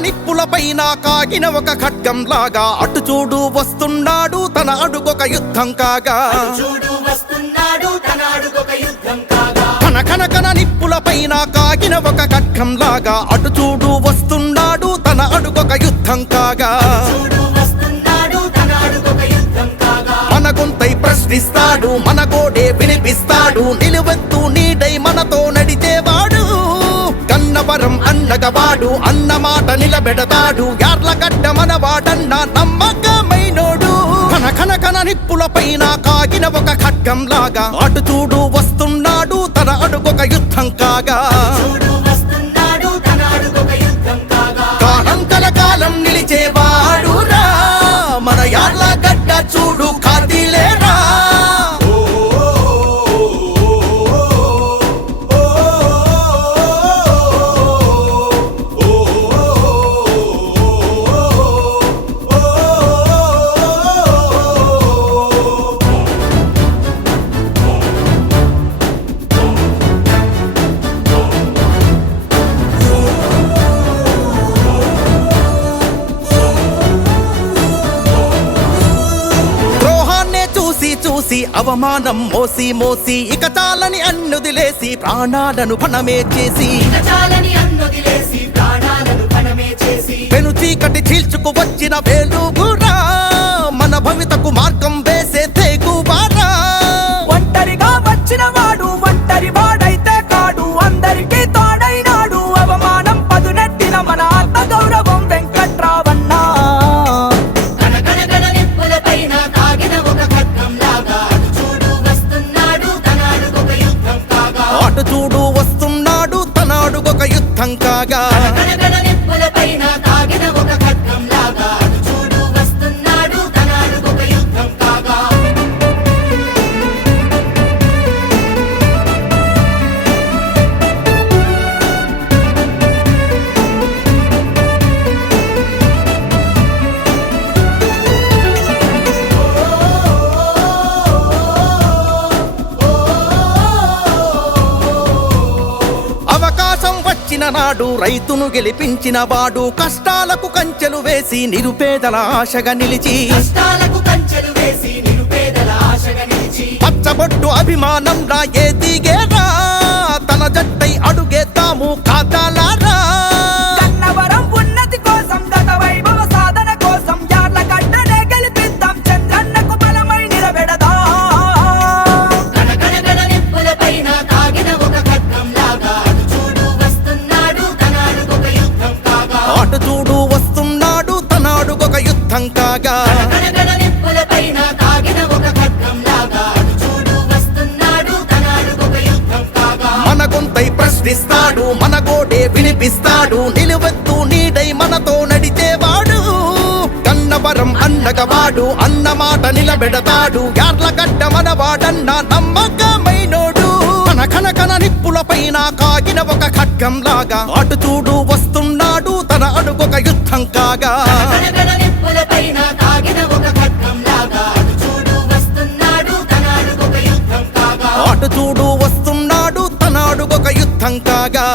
నిప్పులపైన కాగిన ఒక ఖడ్గంలాగా అటు చూడు వస్తున్నాడు తన అడుగొక యుద్ధం కాగా కన నిప్పులపైన కాగిన ఒక ఖడ్గంలాగా అటు చూడు వస్తున్నాడు తన అడుగొక యుద్ధం కాగా మన గొంతై ప్రశ్నిస్తాడు మన గోడే వినిపిస్తాడు నిలువెత్తు నీడై మనతో నడిచేవాడు కన్నవరం అన్నగవాడు అన్న మాట నిలబెడతాడు యార్లగడ్డ మనవాడన్న నమ్మకమైనోడు కన నిప్పులపైన కాగిన ఒక ఖడ్గంలాగా అటు చూడు వస్తున్నాడు తన అడుగొక యుద్ధం కాగా కాలం కలకాలం నిలిచేవాడు రా మన యార్లగడ్డ చూడు కాదిలేరా అవమానం మోసి మోసి ఇక చాలని అన్నుదిలేసి ప్రాణాలను పణమే చేసి పెను చీకటి చీల్చుకు వచ్చిన వేలుగురా మన భవితకు మార్గం వేసే తెగువారా ఒంటరిగా వచ్చిన వాడు ఒంటరి వాడైతే కాడు అందరికీ తోడైనాడు అవమానం పదునెట్టిన మన ఆత్మ గౌరవం వెంకట్రావన్నా అటు చూడు వస్తున్నాడు తన అడుగొక యుద్ధం కాగా నాడు రైతును గెలిపించిన వాడు కష్టాలకు కంచెలు వేసి నిరుపేదల ఆశగా నిలిచి పచ్చబొట్టు అభిమానం రా ఎదిగేరా తన జట్టై అడుగేద్దాము కాదాలారా కన్నవరం ఉన్నతి కోసం గత వైభవ సాధన కోసం యార్లగడ్డనే గెలిపిద్దాం చంద్రన్నకు బలమై నిలబెడదాం అటు చూడు వస్తున్నాడు తన అడుగొక యుద్ధం కాగా మన గొంతై ప్రశ్నిస్తాడు మన గోడే వినిపిస్తాడు నిలువెత్తు నీడై మనతో నడిచేవాడు కన్నవరం అన్నగవాడు అన్న మాట నిలబెడతాడు యార్లగడ్డ మనవాడన్న నమ్మకమైనోడు కన నిప్పులపైన కాగిన ఒక ఖడ్గంలాగా అటు చూడు వస్తున్నాడు తన అడుగొక యుద్ధం కాగా అటు చూడు వస్తున్నాడు తన అడుగొక యుద్ధం కాగా